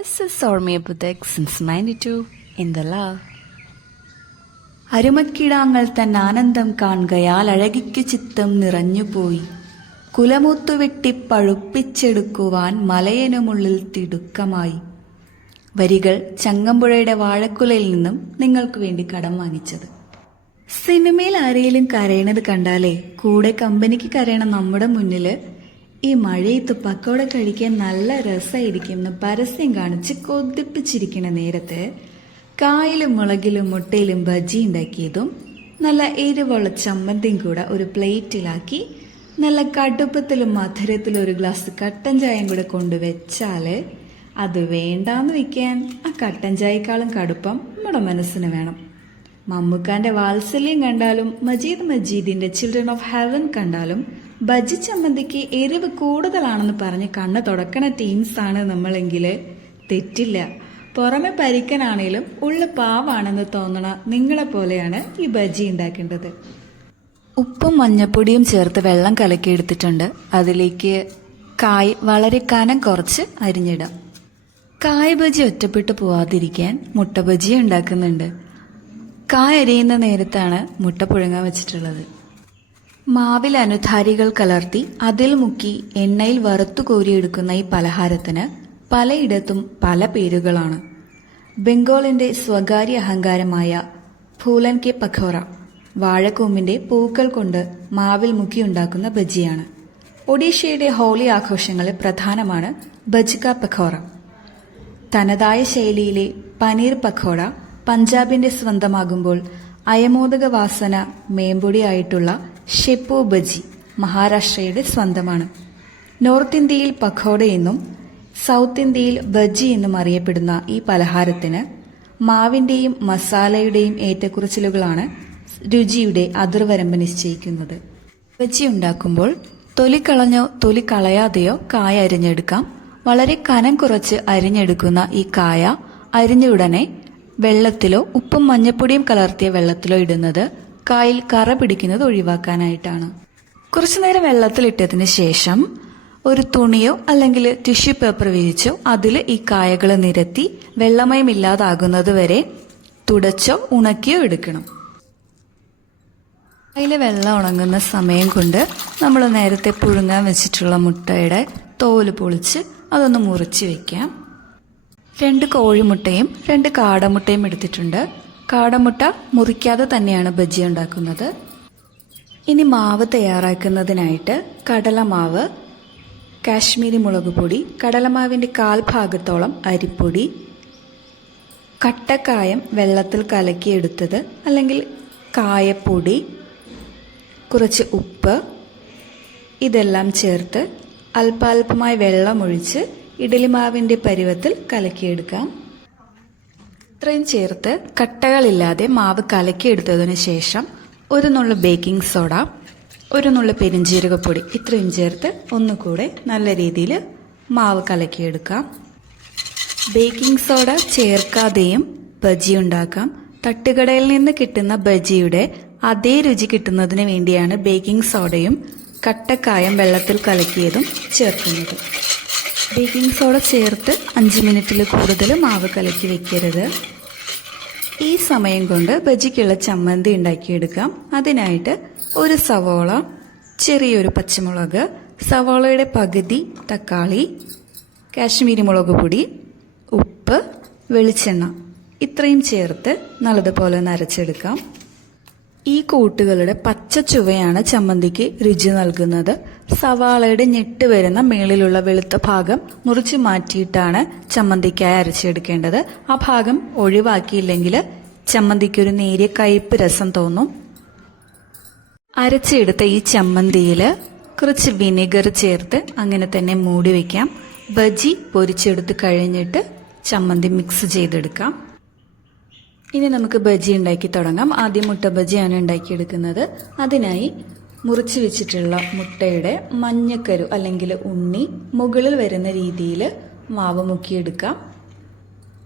This is Sourmia Budak since 92 in the love. അരുമക്കിടാങ്ങൾ തൻ ആനന്ദം കാൺകയാൽ അഴകിക്കു ചിത്തം നിറഞ്ഞുപോയി. കുലമുത്തു വെട്ടി പഴുപ്പിച്ചെടുക്കുവാൻ മലയനുമുള്ളിൽ തിടുക്കമായി. വരികൾ ചങ്ങമ്പുഴയുടെ വാഴക്കുലയിൽ നിന്നും നിങ്ങൾക്ക് വേണ്ടി കടം വാങ്ങിച്ചത്. സിനിമയിൽ ആരെങ്കിലും കരയണത് കണ്ടാലേ കൂടെ കമ്പനിക്ക് കരയണ നമ്മുടെ മുന്നില് ഈ മഴയത്ത് പക്കോട കഴിക്കാൻ നല്ല രസമായിരിക്കുമെന്ന് പരസ്യം കാണിച്ച് കൊതിപ്പിച്ചിരിക്കുന്ന നേരത്ത് കായിലും മുളകിലും മുട്ടയിലും ബജ്ജി ഉണ്ടാക്കിയതും നല്ല എരിവുള്ള ചമ്മന്തിയും കൂടെ ഒരു പ്ലേറ്റിലാക്കി നല്ല കടുപ്പത്തിലും മധുരത്തിലും ഒരു ഗ്ലാസ് കട്ടൻ ചായയും കൂടെ കൊണ്ടുവച്ചാല് അത് വേണ്ടാന്ന് വെക്കാൻ ആ കട്ടൻ ചായക്കാളും കടുപ്പം നമ്മുടെ മനസ്സിന് വേണം. മമ്മൂക്കാന്റെ വാത്സല്യം കണ്ടാലും മജീദിന്റെ ചിൽഡ്രൻ ഓഫ് ഹെവൻ കണ്ടാലും ബജ്ജി ചമ്മന്തിക്ക് എരിവ് കൂടുതലാണെന്ന് പറഞ്ഞ് കണ്ണ് തുടക്കണ ടീംസാണ് നമ്മളെങ്കില് തെറ്റില്ല. പുറമെ പരിക്കനാണേലും ഉള്ളു പാവാണെന്ന് തോന്നണ നിങ്ങളെ പോലെയാണ് ഈ ബജ്ജി ഉണ്ടാക്കേണ്ടത്. ഉപ്പും മഞ്ഞപ്പൊടിയും ചേർത്ത് വെള്ളം കലക്കിയെടുത്തിട്ടുണ്ട്. അതിലേക്ക് കായ് വളരെ കനം കുറച്ച് അരിഞ്ഞിടാം. കായ് ബജ്ജി ഒറ്റപ്പെട്ടു പോവാതിരിക്കാൻ മുട്ട ബജ്ജി ഉണ്ടാക്കുന്നുണ്ട്. കായ് അരിയുന്ന നേരത്താണ് മുട്ട പുഴുങ്ങാൻ വെച്ചിട്ടുള്ളത്. മാവിൽ അനുധാരികൾ കലർത്തി അതിൽ മുക്കി എണ്ണയിൽ വറുത്തു കോരിയെടുക്കുന്ന ഈ പലഹാരത്തിന് പലയിടത്തും പല പേരുകളാണ്. ബംഗാളിന്റെ സ്വകാര്യ അഹങ്കാരമായ ഫൂലൻ കെ പഖോറ വാഴക്കൂമ്പിന്റെ പൂക്കൾ കൊണ്ട് മാവിൽ മുക്കിയുണ്ടാക്കുന്ന ബജ്ജിയാണ്. ഒഡീഷയുടെ ഹോളി ആഘോഷങ്ങളിൽ പ്രധാനമാണ് ബജ്ക പഖോറ. തനതായ ശൈലിയിലെ പനീർ പഖോട പഞ്ചാബിന്റെ സ്വന്തമാകുമ്പോൾ അയമോദക വാസന മേമ്പൊടിയായിട്ടുള്ള ഷെപ്പു ബജ്ജി മഹാരാഷ്ട്രയുടെ സ്വന്തമാണ്. നോർത്ത് ഇന്ത്യയിൽ പഖോഡ എന്നും സൗത്ത് ഇന്ത്യയിൽ ബജ്ജി എന്നും അറിയപ്പെടുന്ന ഈ പലഹാരത്തിന് മാവിന്റെയും മസാലയുടെയും ഏറ്റക്കുറച്ചിലുകളാണ് രുചിയുടെ അതിർവരമ്പ് നിശ്ചയിക്കുന്നത്. ബജ്ജി ഉണ്ടാക്കുമ്പോൾ തൊലി കളഞ്ഞോ തൊലി കളയാതെയോ കായ അരിഞ്ഞെടുക്കാം. വളരെ കനം കുറച്ച് അരിഞ്ഞെടുക്കുന്ന ഈ കായ അരിഞ്ഞ ഉടനെ വെള്ളത്തിലോ ഉപ്പും മഞ്ഞപ്പൊടിയും കലർത്തിയ വെള്ളത്തിലോ ഇടുന്നത് കായിൽ കറ പിടിക്കുന്നത് ഒഴിവാക്കാനായിട്ടാണ്. കുറച്ചുനേരം വെള്ളത്തിലിട്ടതിന് ശേഷം ഒരു തുണിയോ അല്ലെങ്കിൽ ടിഷ്യൂ പേപ്പർ വിരിച്ചോ അതിൽ ഈ കായകൾ നിരത്തി വെള്ളമയം ഇല്ലാതാകുന്നത് വരെ തുടച്ചോ ഉണക്കിയോ എടുക്കണം. അതിൽ വെള്ളം ഉണങ്ങുന്ന സമയം കൊണ്ട് നമ്മൾ നേരത്തെ പുഴുങ്ങാൻ വെച്ചിട്ടുള്ള മുട്ടയുടെ തോല് പൊളിച്ച് അതൊന്ന് മുറിച്ച് വെക്കാം. 2 കോഴിമുട്ടയും 2 കാടമുട്ടയും എടുത്തിട്ടുണ്ട്. കാടമുട്ട മുറിക്കാതെ തന്നെയാണ് ബജ്ജി ഉണ്ടാക്കുന്നത്. ഇനി മാവ് തയ്യാറാക്കുന്നതിനായിട്ട് കടലമാവ്, കാശ്മീരി മുളക് പൊടി, കടലമാവിന്റെ 1/4 ഭാഗത്തോളം അരിപ്പൊടി, കട്ടക്കായം വെള്ളത്തിൽ കലക്കിയെടുത്തത് അല്ലെങ്കിൽ കായപ്പൊടി, കുറച്ച് ഉപ്പ് ഇതെല്ലാം ചേർത്ത് അല്പാൽപമായി വെള്ളമൊഴിച്ച് ഇഡലിമാവിന്റെ പരുവത്തിൽ കലക്കിയെടുക്കാം. ഇത്രയും ചേർത്ത് കട്ടകളില്ലാതെ മാവ് കലക്കിയെടുത്തതിനു ശേഷം ഒരു നുള്ളു ബേക്കിംഗ് സോഡ, ഒരു നുള്ളു പെരിഞ്ജീരകപ്പൊടി ഇത്രയും ചേർത്ത് ഒന്നുകൂടെ നല്ല രീതിയിൽ മാവ് കലക്കിയെടുക്കാം. ബേക്കിംഗ് സോഡ ചേർക്കാതെയും ബജ്ജി ഉണ്ടാക്കാം. തട്ടുകടയിൽ നിന്ന് കിട്ടുന്ന ബജ്ജിയുടെ അതേ രുചി കിട്ടുന്നതിന് വേണ്ടിയാണ് ബേക്കിംഗ് സോഡയും കട്ടക്കായം വെള്ളത്തിൽ കലക്കിയതും ചേർക്കുന്നത്. ബേക്കിംഗ് സോഡ ചേർത്ത് 5 മിനിറ്റിൽ കൂടുതൽ മാവ് കലക്കി വെക്കരുത്. ഈ സമയം കൊണ്ട് ബജ്ജിക്കുള്ള ചമ്മന്തി ഉണ്ടാക്കിയെടുക്കാം. അതിനായിട്ട് ഒരു സവോള, ചെറിയൊരു പച്ചമുളക്, സവോളയുടെ പകുതി തക്കാളി, കാശ്മീരി മുളക് പൊടി, ഉപ്പ്, വെളിച്ചെണ്ണ ഇത്രയും ചേർത്ത് നല്ലതുപോലെ നരച്ചെടുക്കാം. ഈ കൂട്ടുകളുടെ പച്ച ചുവയാണ് ചമ്മന്തിക്ക് രുചി നൽകുന്നത്. സവാളയുടെ ഞെട്ട് വരുന്ന മേളിലുള്ള വെളുത്ത ഭാഗം മുറിച്ച് മാറ്റിയിട്ടാണ് ചമ്മന്തിക്കായി അരച്ചെടുക്കേണ്ടത്. ആ ഭാഗം ഒഴിവാക്കിയില്ലെങ്കിൽ ചമ്മന്തിക്ക് ഒരു നേരിയ കയ്പ്പ് രസം തോന്നും. അരച്ചെടുത്ത ഈ ചമ്മന്തിയിൽ കുറച്ച് വിനെഗർ ചേർത്ത് അങ്ങനെ തന്നെ മൂടി വയ്ക്കാം. ബജ്ജി പൊരിച്ചെടുത്ത് കഴിഞ്ഞിട്ട് ചമ്മന്തി മിക്സ് ചെയ്തെടുക്കാം. ഇനി നമുക്ക് ബജ്ജി ഉണ്ടാക്കി തുടങ്ങാം. ആദ്യം മുട്ട ബജ്ജിയാണ് ഉണ്ടാക്കിയെടുക്കുന്നത്. അതിനായി മുറിച്ച് വെച്ചിട്ടുള്ള മുട്ടയുടെ മഞ്ഞക്കരു അല്ലെങ്കിൽ ഉണ്ണി മുകളിൽ വരുന്ന രീതിയിൽ മാവ് മുക്കിയെടുക്കാം.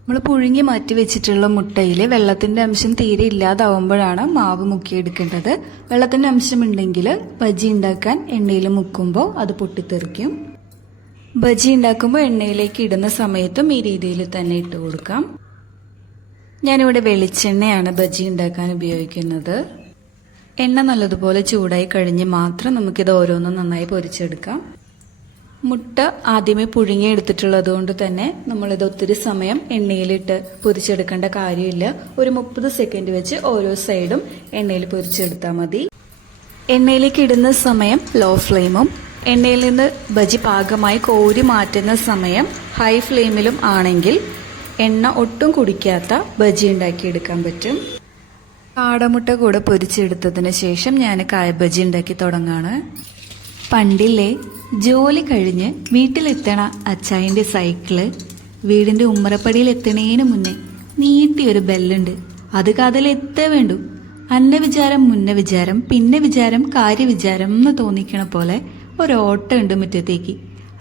നമ്മൾ പുഴുങ്ങി മാറ്റി വെച്ചിട്ടുള്ള മുട്ടയിൽ വെള്ളത്തിന്റെ അംശം തീരെ ഇല്ലാതാവുമ്പോഴാണ് മാവ് മുക്കിയെടുക്കേണ്ടത്. വെള്ളത്തിന്റെ അംശം ഉണ്ടെങ്കിൽ ബജ്ജി ഉണ്ടാക്കാൻ എണ്ണയിൽ മുക്കുമ്പോൾ അത് പൊട്ടിത്തെറിക്കും. ബജി ഉണ്ടാക്കുമ്പോൾ എണ്ണയിലേക്ക് ഇടുന്ന സമയത്തും ഈ രീതിയിൽ തന്നെ ഇട്ട് കൊടുക്കാം. ഞാനിവിടെ വെളിച്ചെണ്ണയാണ് ബജി ഉണ്ടാക്കാൻ ഉപയോഗിക്കുന്നത്. എണ്ണ നല്ലതുപോലെ ചൂടായി കഴിഞ്ഞ് മാത്രം നമുക്കിത് ഓരോന്നും നന്നായി പൊരിച്ചെടുക്കാം. മുട്ട ആദ്യമേ പുഴുങ്ങിയെടുത്തിട്ടുള്ളത് കൊണ്ട് തന്നെ നമ്മളിത് ഒത്തിരി സമയം എണ്ണയിലിട്ട് പൊരിച്ചെടുക്കേണ്ട കാര്യമില്ല. ഒരു 30 സെക്കൻഡ് വെച്ച് ഓരോ സൈഡും എണ്ണയിൽ പൊരിച്ചെടുത്താൽ മതി. എണ്ണയിലേക്ക് ഇടുന്ന സമയം ലോ ഫ്ലെയിമും എണ്ണയിൽ നിന്ന് ബജി പാകമായി കോരി മാറ്റുന്ന സമയം ഹൈ ഫ്ലെയിമിലും ആണെങ്കിൽ എണ്ണ ഒട്ടും കുടിക്കാത്ത ബജി ഉണ്ടാക്കിയെടുക്കാൻ പറ്റും. കാടമുട്ട കൂടെ പൊരിച്ചെടുത്തതിന് ശേഷം ഞാൻ കായ ബജി ഉണ്ടാക്കി തുടങ്ങാണ്. പണ്ടില്ലേ ജോലി കഴിഞ്ഞ് വീട്ടിലെത്തണ അച്ചായൻ്റെ സൈക്കിള് വീടിൻ്റെ ഉമ്മറപ്പടിയിൽ എത്തണേന് മുന്നേ നീട്ടിയൊരു ബെല്ലുണ്ട്. അത് കാതിലെത്തേ വേണ്ടു. അന്ന വിചാരം മുന്ന വിചാരം പിന്നെ വിചാരം കാര്യവിചാരം എന്ന് തോന്നിക്കണ പോലെ ഒരോട്ടം ഉണ്ട് മുറ്റത്തേക്ക്.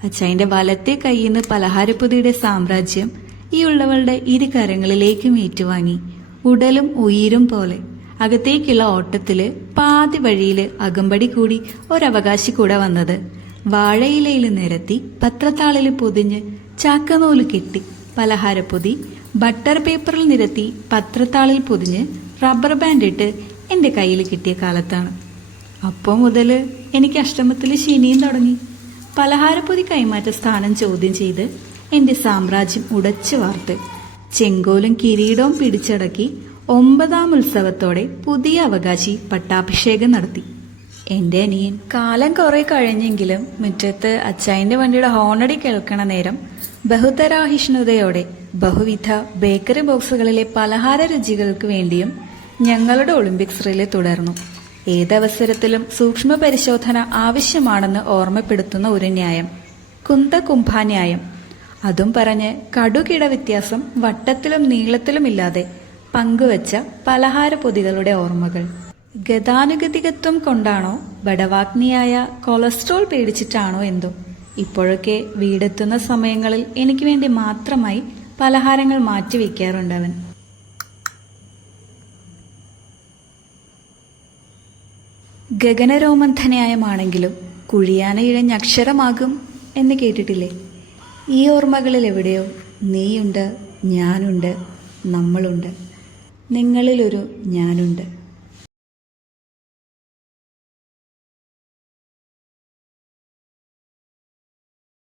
അച്ചായൻ്റെ വലത്തെ കയ്യിൽ നിന്ന് പലഹാരപ്പൊതിയുടെ സാമ്രാജ്യം ഈ ഉള്ളവളുടെ ഇരു കരങ്ങളിലേക്കും ഏറ്റുവാങ്ങി ഉടലും ഉയിരും പോലെ അകത്തേക്കുള്ള ഓട്ടത്തില് പാതി വഴിയില് അകമ്പടി കൂടി ഒരവകാശി കൂടെ വന്നത്. വാഴയിലയിൽ നിരത്തി പത്രത്താളിൽ പൊതിഞ്ഞ് ചാക്കനൂല് കെട്ടി പലഹാരപ്പൊതി ബട്ടർ പേപ്പറിൽ നിരത്തി പത്രത്താളിൽ പൊതിഞ്ഞ് റബ്ബർ ബാൻഡ് ഇട്ട് എൻ്റെ കയ്യിൽ കിട്ടിയ കാലത്താണ്. അപ്പോൾ മുതൽ എനിക്ക് അഷ്ടമത്തിൽ ശനിയും തുടങ്ങി. പലഹാരപ്പൊതി കൈമാറ്റ സ്ഥാനം ചോദ്യം ചെയ്ത് എൻ്റെ സാമ്രാജ്യം ഉടച്ചു വാർത്ത് ചെങ്കോലും കിരീടവും പിടിച്ചടക്കി 9ാം ഉത്സവത്തോടെ പുതിയ അവകാശി പട്ടാഭിഷേകം നടത്തി. എൻ്റെ അനിയൻ. കാലം കുറെ കഴിഞ്ഞെങ്കിലും മുറ്റത്ത് അച്ചായൻ്റെ വണ്ടിയുടെ ഹോണടി കേൾക്കണ നേരം ബഹുതരാഹിഷ്ണുതയോടെ ബഹുവിധ ബേക്കറി ബോക്സുകളിലെ പലഹാര രുചികൾക്ക് വേണ്ടിയും ഞങ്ങളുടെ ഒളിമ്പിക്സ് റിലേ തുടർന്നു. ഏതവസരത്തിലും സൂക്ഷ്മ പരിശോധന ആവശ്യമാണെന്ന് ഓർമ്മപ്പെടുത്തുന്ന ഒരു ന്യായം, കുംഭന്യായം. അതും പറഞ്ഞ് കടുകിട വ്യത്യാസം വട്ടത്തിലും നീളത്തിലുമില്ലാതെ പങ്കുവച്ച പലഹാര പൊതികളുടെ ഓർമ്മകൾ. ഗതാനുഗതികത്വം കൊണ്ടാണോ ബടവാഗ്നിയായ കൊളസ്ട്രോൾ പേടിച്ചിട്ടാണോ എന്തോ ഇപ്പോഴൊക്കെ വീടെത്തുന്ന സമയങ്ങളിൽ എനിക്ക് വേണ്ടി മാത്രമായി പലഹാരങ്ങൾ മാറ്റിവെക്കാറുണ്ടവൻ. ഗഗനരോമന്ധന്യായമാണെങ്കിലും കുഴിയാന ഇഴഞ്ഞക്ഷരമാകും എന്ന് കേട്ടിട്ടില്ലേ? ഈ ഓർമ്മകളിൽ എവിടെയോ നീയുണ്ട്, ഞാനുണ്ട്, നമ്മളുണ്ട്. നിങ്ങളിലൊരു ഞാനുണ്ട്.